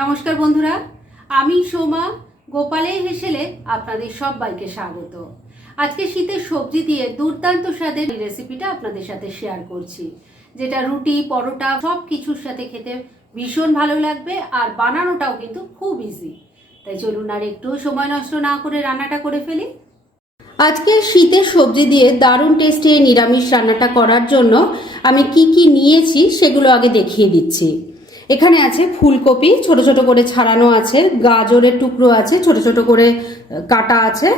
নমস্কার বন্ধুরা, আমি সোমা গোপালের হেসেলে আপনাদের সবাইকে স্বাগত। আজকে শীতের সবজি দিয়ে দুর্দান্ত স্বাদের রেসিপিটা আপনাদের সাথে শেয়ার করছি, যেটা রুটি পরোটা সব কিছুর সাথে খেতে ভীষণ ভালো লাগবে আর বানানোটাও কিন্তু খুব ইজি। তাই চলুন আর একটু সময় নষ্ট না করে রান্নাটা করে ফেলি। আজকে শীতের সবজি দিয়ে দারুণ টেস্টি এই নিরামিষ রান্নাটা করার জন্য আমি কি নিয়েছি সেগুলো আগে দেখিয়ে দিচ্ছি। এখানে আছে ফুলকপি ছোট ছোট করে ছাড়ানো আছে, গাজরের টুকরো আছে ছোট ছোট করে কাটা আছে,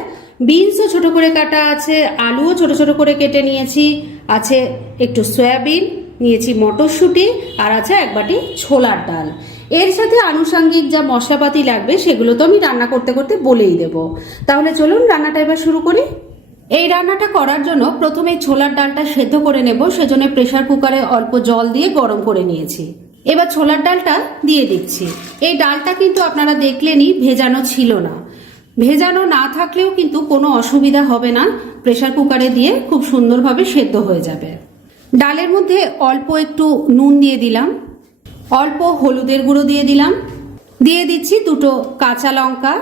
বিনসও ছোট করে কাটা আছে, আলুও ছোট ছোট করে কেটে নিয়েছি, আছে একটু সয়াবিন নিয়েছি, মটরশুঁটি আর আছে এক বাটি ছোলার ডাল। এর সাথে আনুষঙ্গিক যা মশলাপাতি লাগবে সেগুলো তো আমি রান্না করতে করতে বলেই দেব। তাহলে চলুন রান্নাটা এবার শুরু করি। এই রান্নাটা করার জন্য প্রথমে ছোলার ডালটা সেদ্ধ করে নেব, সেজন্য প্রেসার কুকারে অল্প জল দিয়ে গরম করে নিয়েছি। এবার ছোলার ডালটা দিয়ে দিচ্ছি। এই ডালটা কিন্তু আপনারা দেখলেনই ভেজানো ছিল না। ভেজানো না থাকলেও কিন্তু কোনো অসুবিধা হবে না, প্রেসার কুকারে দিয়ে খুব সুন্দরভাবে সেদ্ধ হয়ে যাবে। ডালের মধ্যে অল্প একটু নুন দিয়ে দিলাম, অল্প হলুদের গুঁড়ো দিয়ে দিলাম, দিয়ে দিচ্ছি দুটো কাঁচা লঙ্কা,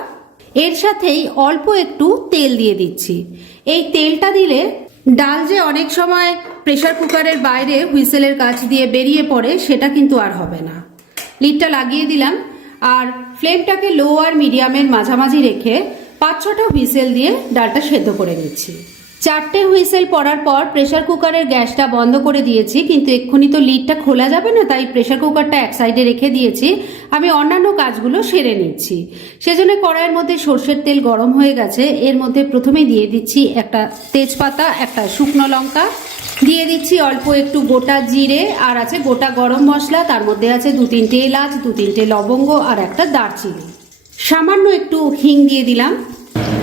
এর সাথেই অল্প একটু তেল দিয়ে দিচ্ছি। এই তেলটা দিলে ডাল যে অনেক সময় প্রেসার কুকারের বাইরে হুইসেলের কাছ দিয়ে বেরিয়ে পড়ে সেটা কিন্তু আর হবে না। লিডটা লাগিয়ে দিলাম আর ফ্লেমটাকে লো আর মিডিয়ামের মাঝামাঝি রেখে 5-6টা হুইসেল দিয়ে ডালটা সেদ্ধ করে নিচ্ছি। 4টে হুইসেল পড়ার পর প্রেসার কুকারের গ্যাসটা বন্ধ করে দিয়েছি, কিন্তু এক্ষুনি তো লিডটা খোলা যাবে না, তাই প্রেসার কুকারটা এক সাইডে রেখে দিয়েছি। আমি অন্যান্য কাজগুলো সেরে নিচ্ছি। সেজন্য কড়াইয়ের মধ্যে সর্ষের তেল গরম হয়ে গেছে। এর মধ্যে প্রথমে দিয়ে দিচ্ছি একটা তেজপাতা, একটা শুকনো লঙ্কা, দিয়ে দিচ্ছি অল্প একটু গোটা জিরে, আর আছে গোটা গরম মশলা, তার মধ্যে আছে 2-3টে এলাচ, 2-3টে লবঙ্গ আর একটা দারচিনি, সামান্য একটু হিং দিয়ে দিলাম।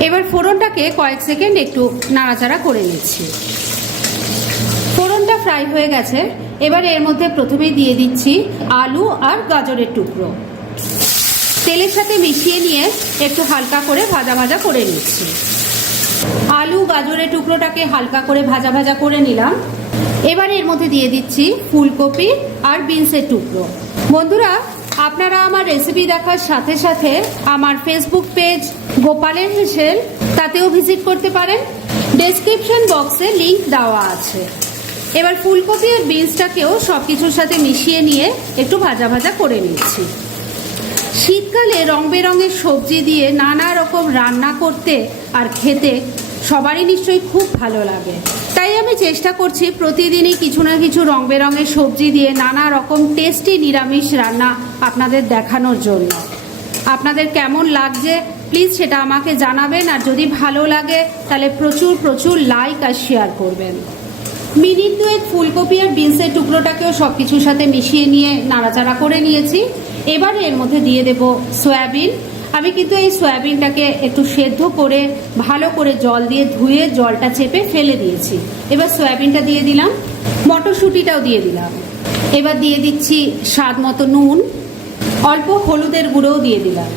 এবার ফোড়নটাকে কয়েক সেকেন্ড একটু নাড়াচাড়া করে নিচ্ছি। ফোড়নটা ফ্রাই হয়ে গেছে। এবার এর মধ্যে প্রথমেই দিয়ে দিচ্ছি আলু আর গাজরের টুকরো, তেলের সাথে মিশিয়ে নিয়ে একটু হালকা করে ভাজা ভাজা করে নিচ্ছি। আলু গাজরের টুকরোটাকে হালকা করে ভাজা ভাজা করে নিলাম। এবার এর মধ্যে দিয়ে দিচ্ছি ফুলকপি আর বিনসের টুকরো। বন্ধুরা, আপনারা আমার রেসিপি দেখার সাথে সাথে আমার ফেসবুক পেজ গোপালের হেসেল তাতেও ভিজিট করতে পারেন, ডেসক্রিপশন বক্সে লিংক দেওয়া আছে। এবার ফুলকপি আর বিনসটাকেও সব কিছুর সাথে মিশিয়ে নিয়ে একটু ভাজা ভাজা করে নিচ্ছি। শীতকালে রং বেরঙের সবজি দিয়ে নানা রকম রান্না করতে আর খেতে সবারই নিশ্চয়ই খুব ভালো লাগে। তাই আমি চেষ্টা করছি প্রতিদিনই কিছু না কিছু রং বেরঙের সবজি দিয়ে নানা রকম টেস্টি নিরামিষ রান্না আপনাদের দেখানোর জন্য। আপনাদের কেমন লাগছে প্লিজ সেটা আমাকে জানাবেন, আর যদি ভালো লাগে তাহলে প্রচুর প্রচুর লাইক আর শেয়ার করবেন। মিনিট দুয়েক ফুলকপি আর বিনসের টুকরোটাকেও সব কিছুর সাথে মিশিয়ে নিয়ে নাড়াচাড়া করে নিয়েছি। এবার এর মধ্যে দিয়ে দেব সয়াবিন। আমি কিন্তু এই সয়াবিনটাকে একটু সেদ্ধ করে ভালো করে জল দিয়ে ধুয়ে জলটা চেপে ফেলে দিয়েছি। এবার সয়াবিনটা দিয়ে দিলাম, মটরশুঁটিটাও দিয়ে দিলাম। এবার দিয়ে দিচ্ছি স্বাদ মতো নুন, অল্প হলুদের গুঁড়োও দিয়ে দিলাম।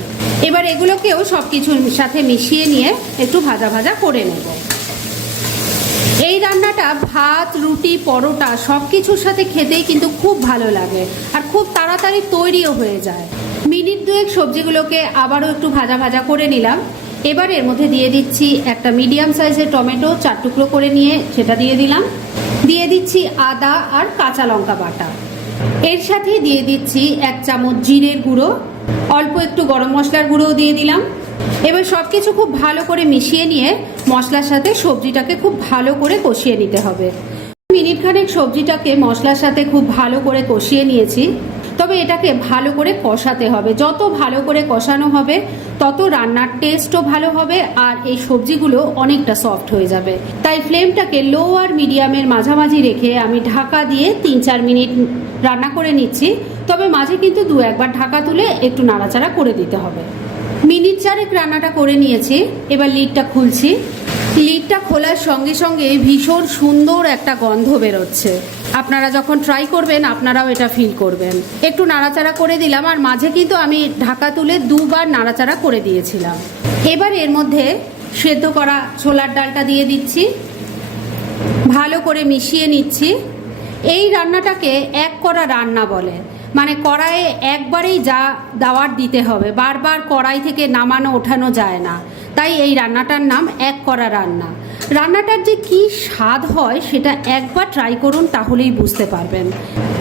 এবার এগুলোকেও সব কিছুর সাথে মিশিয়ে নিয়ে একটু ভাজা ভাজা করে নেব। এই রান্নাটা ভাত, রুটি, পরোটা সব কিছুর সাথে খেতেই কিন্তু খুব ভালো লাগে আর খুব তাড়াতাড়ি তৈরিও হয়ে যায়। মিনিট দুয়েক সবজিগুলোকে আবারও একটু ভাজা ভাজা করে নিলাম। এবার এর মধ্যে দিয়ে দিচ্ছি একটা মিডিয়াম সাইজের টমেটো 4 টুকরো করে নিয়ে সেটা দিয়ে দিলাম। দিয়ে দিচ্ছি আদা আর কাঁচা লঙ্কা বাটা। এর সাথে দিয়ে দিচ্ছি 1 চামচ জিরের গুঁড়ো, অল্প একটু গরম মশলার গুঁড়োও দিয়ে দিলাম। এবার সব কিছু খুব ভালো করে মিশিয়ে নিয়ে মশলার সাথে সবজিটাকে খুব ভালো করে কষিয়ে নিতে হবে। মিনিট খানেক সবজিটাকে মশলার সাথে খুব ভালো করে কষিয়ে নিয়েছি, তবে এটাকে ভালো করে কষাতে হবে। যত ভালো করে কষানো হবে তত রান্নার টেস্টও ভালো হবে আর এই সবজিগুলো অনেকটা সফট হয়ে যাবে। তাই ফ্লেমটাকে লো আর মিডিয়ামের মাঝামাঝি রেখে আমি ঢাকা দিয়ে 3-4 মিনিট রান্না করে নিচ্ছি। তবে মাঝে কিন্তু 2-1 বার ঢাকা তুলে একটু নাড়াচাড়া করে দিতে হবে। মিনিট 4 রান্নাটা করে নিয়েছি। এবার লিডটা খুলছি। লিডটা খোলার সঙ্গে সঙ্গে ভীষণ সুন্দর একটা গন্ধ বেরোচ্ছে। আপনারা যখন ট্রাই করবেন আপনারাও এটা ফিল করবেন। একটু নাড়াচাড়া করে দিলাম আর মাঝে কিন্তু আমি ঢাকা তুলে 2 বার নাড়াচাড়া করে দিয়েছিলাম। এবার এর মধ্যে সেদ্ধ করা ছোলার ডালটা দিয়ে দিচ্ছি, ভালো করে মিশিয়ে নিচ্ছি। এই রান্নাটাকে এক করা রান্না বলে। মানে কড়াইয়ে একবারেই যা দাওয়ার দিতে হবে, বারবার কড়াই থেকে নামানো ওঠানো যায় না। তাই এই রান্নাটার নাম এক কড়া রান্না। রান্নাটার যে কি স্বাদ হয় সেটা একবার ট্রাই করুন, তাহলেই বুঝতে পারবেন।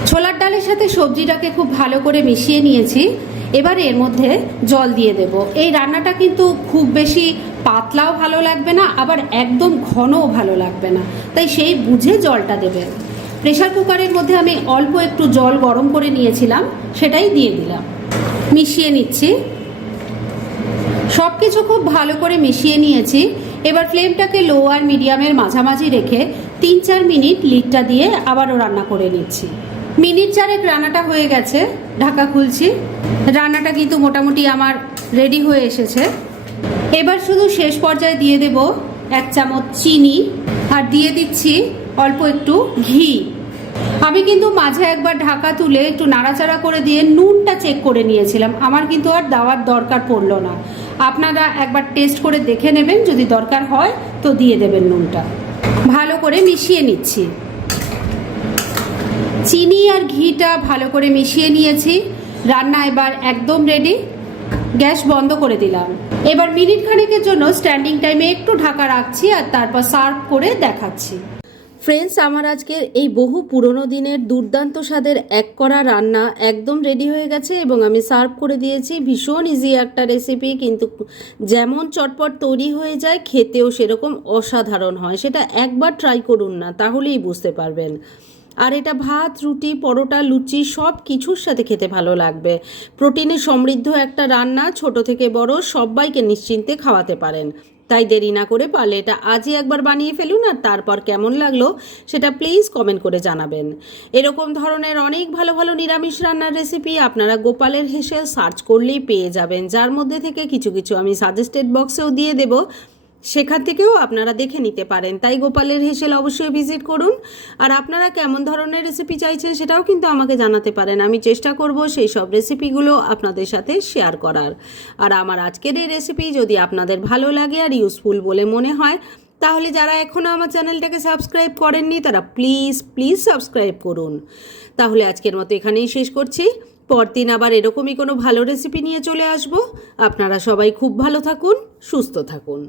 ছোলার ডালের সাথে সবজিটাকে খুব ভালো করে মিশিয়ে নিয়েছি। এবার এর মধ্যে জল দিয়ে দেব। এই রান্নাটা কিন্তু খুব বেশি পাতলাও ভালো লাগবে না, আবার একদম ঘনও ভালো লাগবে না, তাই সেই বুঝে জলটা দেবেন। প্রেসার কুকারের মধ্যে আমি অল্প একটু জল গরম করে নিয়েছিলাম, সেটাই দিয়ে দিলাম। মিশিয়ে নিচ্ছি। সব কিছু খুব ভালো করে মিশিয়ে নিয়েছি। এবার ফ্লেমটাকে লো আর মিডিয়ামের মাঝামাঝি রেখে 3-4 মিনিট লিডটা দিয়ে আবারও রান্না করে নিচ্ছি। মিনিট 4 রান্নাটা হয়ে গেছে, ঢাকা খুলছি। রান্নাটা কিন্তু মোটামুটি আমার রেডি হয়ে এসেছে। এবার শুধু শেষ পর্যায়ে দিয়ে দেব 1 চামচ চিনি আর দিয়ে দিচ্ছি অল্প একটু ঘি। আমি কিন্তু মাঝে একবার ঢাকা তুলে একটু নাড়াচাড়া করে দিয়ে নুনটা চেক করে নিয়েছিলাম, আমার কিন্তু আর দেওয়ার দরকার পড়লো না। আপনারা একবার টেস্ট করে দেখে নেবেন, যদি দরকার হয় তো দিয়ে দেবেন নুনটা। ভালো করে মিশিয়ে নিচ্ছি। চিনি আর ঘিটা ভালো করে মিশিয়ে নিয়েছি। রান্না এবার একদম রেডি। গ্যাস বন্ধ করে দিলাম। এবার মিনিট খানেকের জন্য স্ট্যান্ডিং টাইমে একটু ঢাকা রাখছি আর তারপর সার্ভ করে দেখাচ্ছি। ফ্রেন্ডস, আমার আজকের এই বহু পুরনো দিনের দুর্দান্ত স্বাদের এক কড়া রান্না একদম রেডি হয়ে গেছে এবং আমি সার্ভ করে দিয়েছি। ভীষণ ইজি একটা রেসিপি, কিন্তু যেমন চটপট তৈরি হয়ে যায় খেতেও সেরকম অসাধারণ হয়। সেটা একবার ট্রাই করুন না, তাহলেই বুঝতে পারবেন। আর এটা ভাত, রুটি, পরোটা, লুচি সব কিছুর সাথে খেতে ভালো লাগবে। প্রোটিনে সমৃদ্ধ একটা রান্না, ছোট থেকে বড় সবাইকে নিশ্চিন্তে খাওয়াতে পারেন। তাই দেরি না করে পারলে এটা আজই একবার বানিয়ে ফেলুন, আর তারপর কেমন লাগলো সেটা প্লিজ কমেন্ট করে জানাবেন। এরকম ধরনের অনেক ভালো ভালো নিরামিষ রান্নার রেসিপি আপনারা গোপালের হেসেল সার্চ করলেই পেয়ে যাবেন, যার মধ্যে থেকে কিছু কিছু আমি সাজেস্টেড বক্সেও দিয়ে দেব, সেখান থেকেও আপনারা দেখে নিতে পারেন। তাই গোপালের হেসেল অবশ্যই ভিজিট করুন। আর আপনারা কেমন ধরনের রেসিপি চাইছেন সেটাও কিন্তু আমাকে জানাতে পারেন। আমি চেষ্টা করব সেই সব রেসিপিগুলো আপনাদের সাথে শেয়ার করার। আর আমার আজকের এই রেসিপি যদি আপনাদের ভালো লাগে আর ইউজফুল বলে মনে হয়, তাহলে যারা এখনও আমার চ্যানেলটাকে সাবস্ক্রাইব করেননি তারা প্লিজ সাবস্ক্রাইব করুন। তাহলে আজকের মতো এখানেই শেষ করছি। পরদিন আবার এরকমই কোনো ভালো রেসিপি নিয়ে চলে আসব। আপনারা সবাই খুব ভালো থাকুন, সুস্থ থাকুন।